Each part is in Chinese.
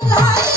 来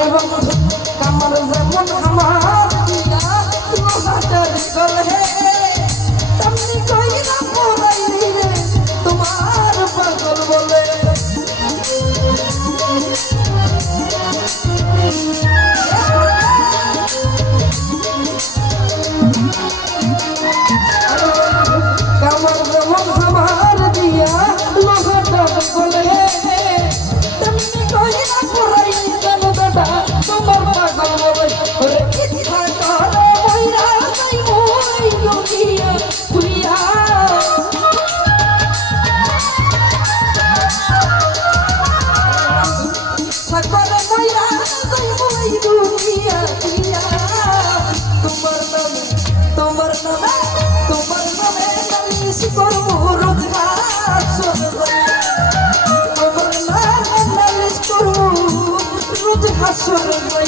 এবং সরকার